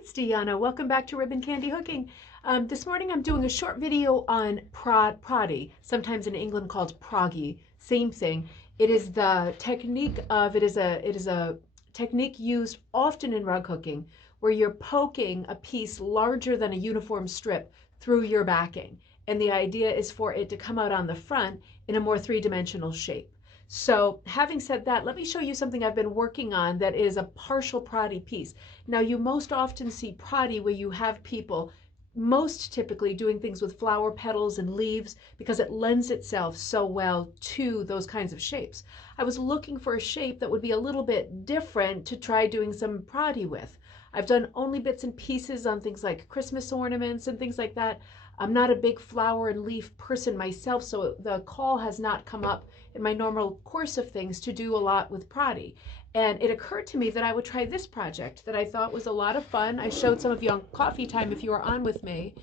it's Deanna. Welcome back to Ribbon Candy Hooking. This morning I'm doing a short video on Proddy, sometimes in England called proggy. Same thing. It is the technique of it is a technique used often in rug hooking where you're poking a piece larger than a uniform strip through your backing. And the idea is for it to come out on the front in a more three-dimensional shape. So having said that, let me show you something I've been working on that is a partial Proddy piece. Now you most often see Proddy where you have people most typically doing things with flower petals and leaves because it lends itself so well to those kinds of shapes. I was looking for a shape that would be a little bit different to try doing some Proddy with. I've done only bits and pieces on things like Christmas ornaments and things like that. I'm not a big flower and leaf person myself, so the call has not come up in my normal course of things to do a lot with Proddy. And it occurred to me that I would try this project that I thought was a lot of fun. I showed some of you on coffee time if you were on with me.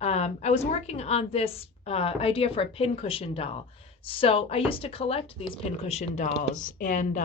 I was working on this idea for a pincushion doll. So I used to collect these pincushion dolls, and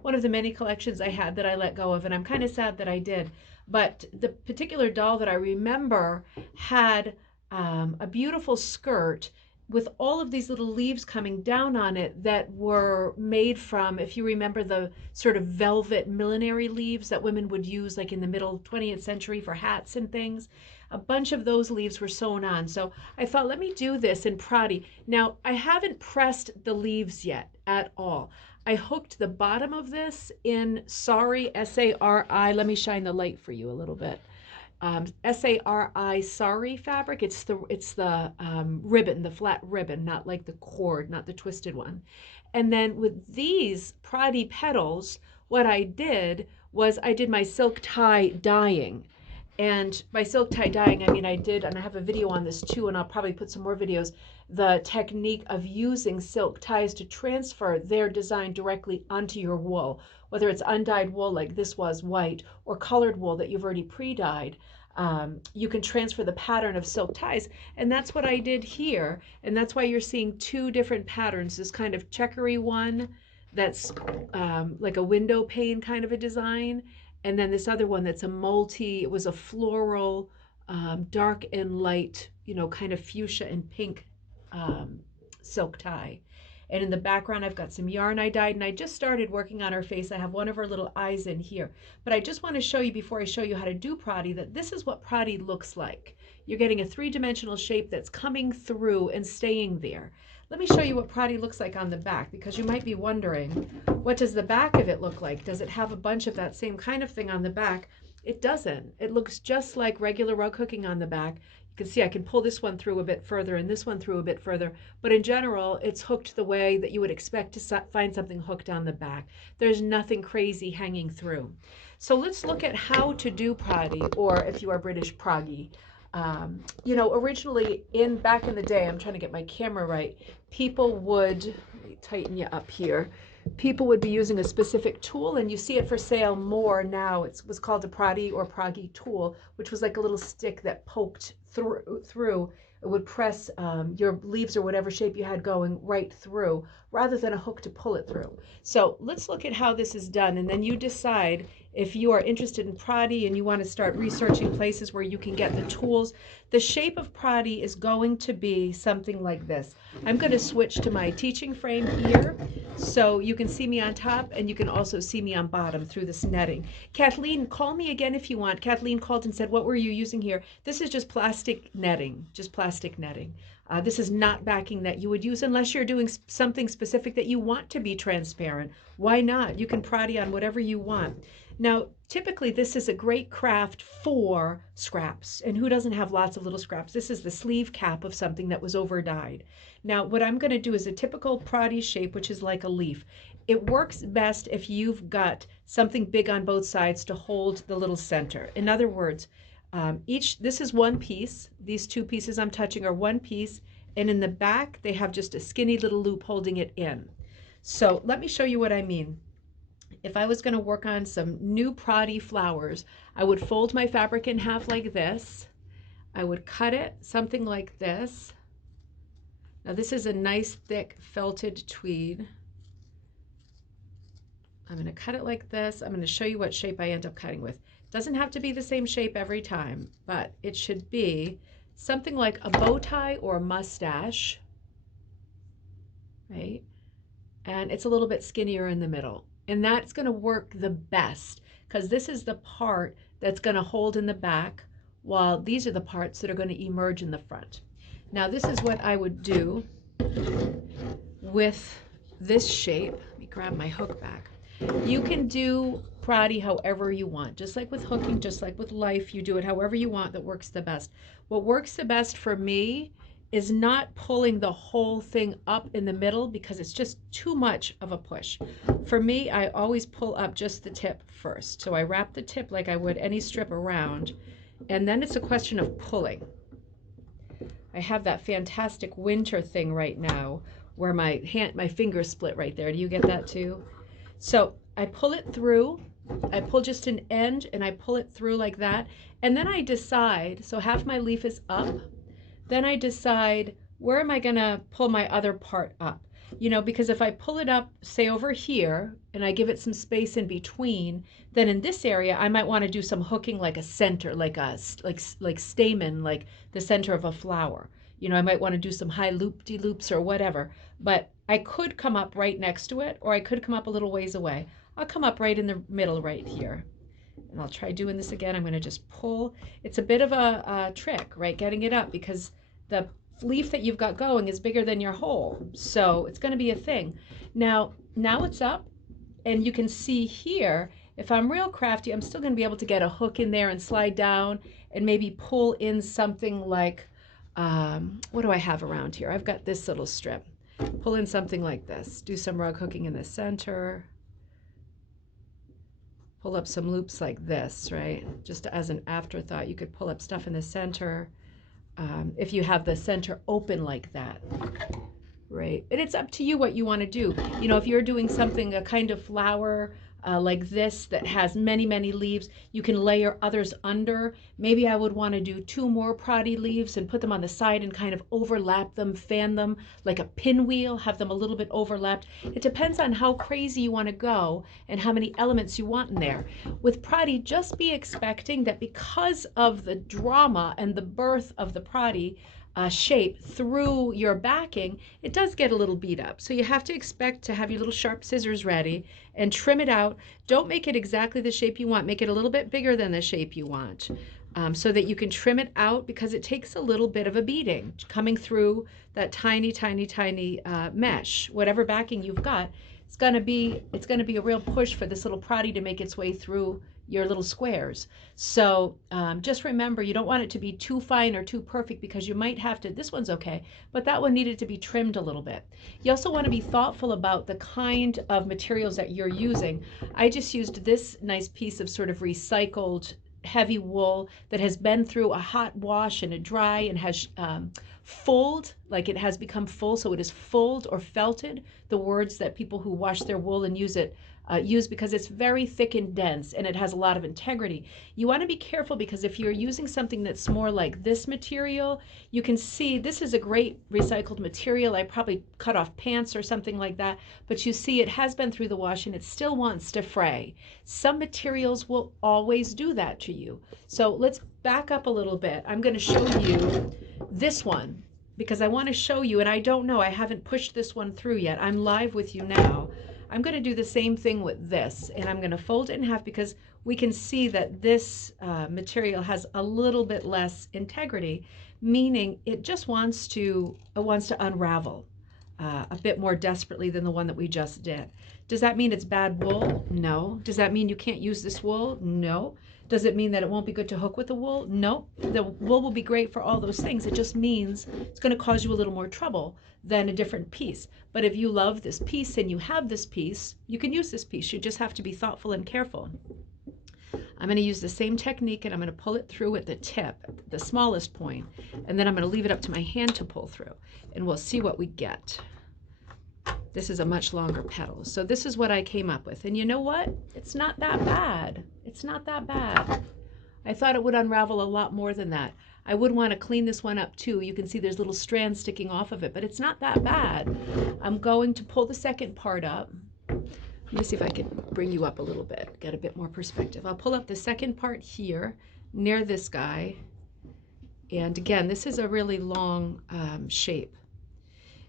one of the many collections I had that I let go of, and I'm kind of sad that I did. But the particular doll that I remember had a beautiful skirt with all of these little leaves coming down on it that were made from, if you remember, the sort of velvet millinery leaves that women would use like in the middle 20th century for hats and things. A bunch of those leaves were sewn on. So I thought, let me do this in Proddy. Now, I haven't pressed the leaves yet at all. I hooked the bottom of this in Sari, S-A-R-I. Let me shine the light for you a little bit. S-A-R-I Sari fabric. It's the ribbon, the flat ribbon, not like the cord, not the twisted one. And then with these Proddy petals, what I did was I did my silk tie dyeing. And by silk tie dyeing, I mean I did, and I have a video on this too, and I'll probably put some more videos, the technique of using silk ties to transfer their design directly onto your wool, whether it's undyed wool like this was white or colored wool that you've already pre-dyed. You can transfer the pattern of silk ties, and that's what I did here. And that's why you're seeing two different patterns, this kind of checkery one that's like a window pane kind of a design, and then this other one that's a multi, it was a floral, dark and light, you know, kind of fuchsia and pink silk tie. And in the background, I've got some yarn I dyed, and I just started working on her face. I have one of her little eyes in here. But I just want to show you, before I show you how to do Proddy, that this is what Proddy looks like. You're getting a three-dimensional shape that's coming through and staying there. Let me show you what Proddy looks like on the back, because you might be wondering, what does the back of it look like? Does it have a bunch of that same kind of thing on the back? It doesn't. It looks just like regular rug hooking on the back. You can see I can pull this one through a bit further and this one through a bit further, but in general, it's hooked the way that you would expect to find something hooked on the back. There's nothing crazy hanging through. So let's look at how to do Proddy, or if you are British, proggy. You know, originally back in the day, I'm trying to get my camera right, people would, let me tighten you up here, people would be using a specific tool, and you see it for sale more now. It was called a Proddy or proggy tool, which was like a little stick that poked through. It would press your leaves or whatever shape you had going right through, rather than a hook to pull it through. So let's look at how this is done, and then you decide if you are interested in Proddy and you want to start researching places where you can get the tools. The shape of Proddy is going to be something like this. I'm going to switch to my teaching frame here, so you can see me on top and you can also see me on bottom through this netting. Kathleen, call me again if you want. Kathleen called and said, what were you using here? This is just plastic netting, just plastic netting. This is not backing that you would use unless you're doing something specific that you want to be transparent. Why not? You can Proddy on whatever you want. Now, typically this is a great craft for scraps. And who doesn't have lots of little scraps? This is the sleeve cap of something that was over dyed. Now, what I'm going to do is a typical Proddy shape, which is like a leaf. It works best if you've got something big on both sides to hold the little center. In other words, this is one piece. These two pieces I'm touching are one piece, and in the back they have just a skinny little loop holding it in. So let me show you what I mean. If I was going to work on some new Proddy flowers, I would fold my fabric in half like this. I would cut it something like this. Now this is a nice thick felted tweed. I'm going to cut it like this. I'm going to show you what shape I end up cutting with. Doesn't have to be the same shape every time, but it should be something like a bow tie or a mustache, right? And it's a little bit skinnier in the middle. And that's going to work the best because this is the part that's going to hold in the back, while these are the parts that are going to emerge in the front. Now, this is what I would do with this shape. Let me grab my hook back. You can do Proddy however you want, just like with hooking, just like with life, you do it however you want that works the best. What works the best for me is not pulling the whole thing up in the middle because it's just too much of a push. For me, I always pull up just the tip first. So I wrap the tip like I would any strip around, and then it's a question of pulling. I have that fantastic winter thing right now where my fingers split right there. Do you get that too? So I pull it through, I pull just an end and I pull it through like that. And then I decide, so half my leaf is up, then I decide where am I gonna pull my other part up? You know, because if I pull it up, say over here, and I give it some space in between, then in this area, I might wanna do some hooking like a center, like stamen, like the center of a flower. You know, I might wanna do some high loop-de-loops or whatever, but I could come up right next to it, or I could come up a little ways away. I'll come up right in the middle right here. And I'll try doing this again. I'm going to just pull. It's a bit of a trick, right, getting it up because the leaf that you've got going is bigger than your hole. So it's going to be a thing. Now it's up, and you can see here, if I'm real crafty, I'm still going to be able to get a hook in there and slide down and maybe pull in something like, what do I have around here? I've got this little strip. Pull in something like this. Do some rug hooking in the center. Pull up some loops like this, right? Just as an afterthought, you could pull up stuff in the center if you have the center open like that, right? And it's up to you what you want to do. You know, if you're doing something, a kind of flower like this that has many, many leaves, you can layer others under. Maybe I would want to do 2 more Proddy leaves and put them on the side and kind of overlap them, fan them like a pinwheel, have them a little bit overlapped. It depends on how crazy you want to go and how many elements you want in there. With Proddy, just be expecting that because of the drama and the birth of the Proddy shape through your backing, it does get a little beat up. So you have to expect to have your little sharp scissors ready and trim it out. Don't make it exactly the shape you want. Make it a little bit bigger than the shape you want so that you can trim it out because it takes a little bit of a beating coming through that tiny, tiny, tiny mesh. Whatever backing you've got, it's gonna be a real push for this little Proddy to make its way through your little squares. So just remember, you don't want it to be too fine or too perfect because you might have to, this one's okay, but that one needed to be trimmed a little bit. You also want to be thoughtful about the kind of materials that you're using. I just used this nice piece of sort of recycled heavy wool that has been through a hot wash and a dry and has fulled, like it has become full, so it is fulled or felted, the words that people who wash their wool and use it use because it's very thick and dense and it has a lot of integrity. You want to be careful because if you're using something that's more like this material, you can see this is a great recycled material. I probably cut off pants or something like that, but you see it has been through the wash and it still wants to fray. Some materials will always do that to you. So let's back up a little bit. I'm going to show you this one because I want to show you, and I don't know, I haven't pushed this one through yet. I'm live with you now. I'm going to do the same thing with this, and I'm going to fold it in half because we can see that this material has a little bit less integrity, meaning it just wants to unravel a bit more desperately than the one that we just did. Does that mean it's bad wool? No. Does that mean you can't use this wool? No. Does it mean that it won't be good to hook with the wool? No. The wool will be great for all those things. It just means it's going to cause you a little more trouble than a different piece. But if you love this piece and you have this piece, you can use this piece. You just have to be thoughtful and careful. I'm going to use the same technique and I'm going to pull it through at the tip, the smallest point, and then I'm going to leave it up to my hand to pull through, and we'll see what we get. This is a much longer petal. So this is what I came up with. And you know what? It's not that bad. It's not that bad. I thought it would unravel a lot more than that. I would want to clean this one up too. You can see there's little strands sticking off of it, but it's not that bad. I'm going to pull the second part up. I'm Let me see if I can bring you up a little bit, get a bit more perspective. I'll pull up the second part here near this guy. And again, this is a really long shape.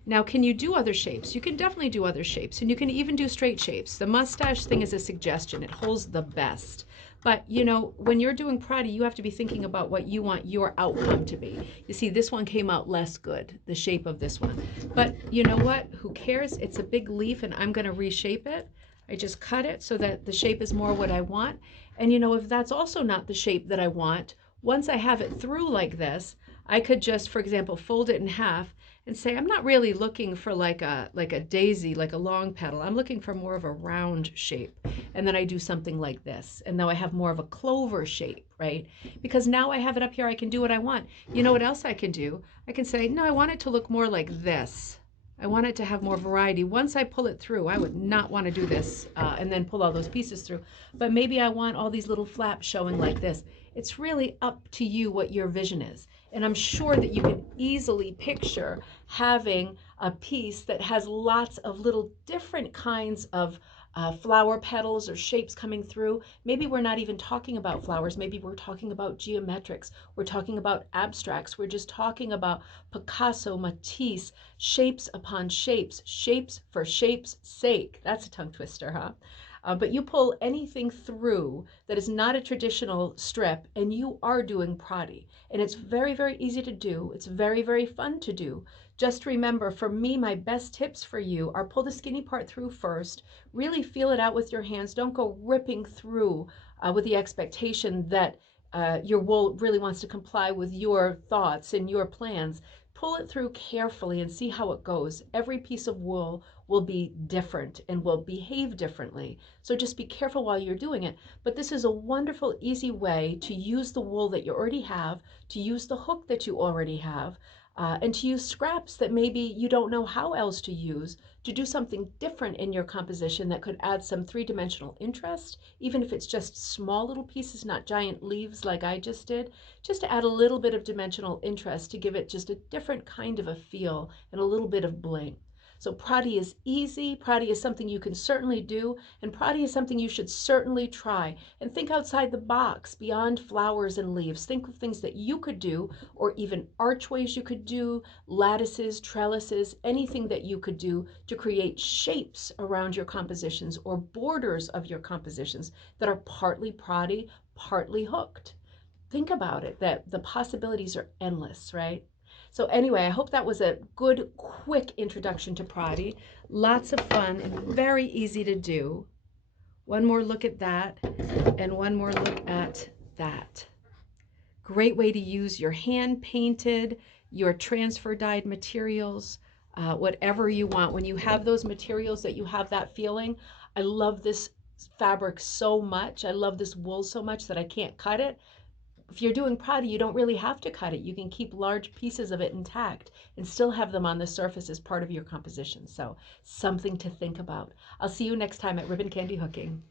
Now, can you do other shapes? You can definitely do other shapes, and you can even do straight shapes. The mustache thing is a suggestion. It holds the best. But, you know, when you're doing Proddy, you have to be thinking about what you want your outcome to be. You see, this one came out less good, the shape of this one. But you know what? Who cares? It's a big leaf, and I'm going to reshape it. I just cut it so that the shape is more what I want. And, you know, if that's also not the shape that I want, once I have it through like this, I could just, for example, fold it in half and say, I'm not really looking for like a daisy, like a long petal. I'm looking for more of a round shape. And then I do something like this. And now I have more of a clover shape, right? Because now I have it up here, I can do what I want. You know what else I can do? I can say, no, I want it to look more like this. I want it to have more variety. Once I pull it through, I would not want to do this and then pull all those pieces through. But maybe I want all these little flaps showing like this. It's really up to you what your vision is. And I'm sure that you can easily picture having a piece that has lots of little different kinds of flower petals or shapes coming through. Maybe we're not even talking about flowers. Maybe we're talking about geometrics. We're talking about abstracts. We're just talking about Picasso, Matisse, shapes upon shapes, shapes for shape's sake. That's a tongue twister, huh? But you pull anything through that is not a traditional strip and you are doing Proddy. And it's very, very easy to do. It's very, very fun to do. Just remember, for me, my best tips for you are pull the skinny part through first, really feel it out with your hands. Don't go ripping through with the expectation that your wool really wants to comply with your thoughts and your plans. Pull it through carefully and see how it goes. Every piece of wool will be different and will behave differently. So just be careful while you're doing it. But this is a wonderful, easy way to use the wool that you already have, to use the hook that you already have, and to use scraps that maybe you don't know how else to use to do something different in your composition that could add some three-dimensional interest, even if it's just small little pieces, not giant leaves like I just did, just to add a little bit of dimensional interest to give it just a different kind of a feel and a little bit of bling. So Proddy is easy. Proddy is something you can certainly do, and Proddy is something you should certainly try. And think outside the box, beyond flowers and leaves. Think of things that you could do, or even archways you could do, lattices, trellises, anything that you could do to create shapes around your compositions or borders of your compositions that are partly Proddy, partly hooked. Think about it, that the possibilities are endless, right? So anyway, I hope that was a good, quick introduction to Proddy. Lots of fun and very easy to do. One more look at that and one more look at that. Great way to use your hand-painted, your transfer dyed materials, whatever you want. When you have those materials that you have that feeling, I love this fabric so much. I love this wool so much that I can't cut it. If you're doing Proddy, you don't really have to cut it. You can keep large pieces of it intact and still have them on the surface as part of your composition. So something to think about. I'll see you next time at Ribbon Candy Hooking.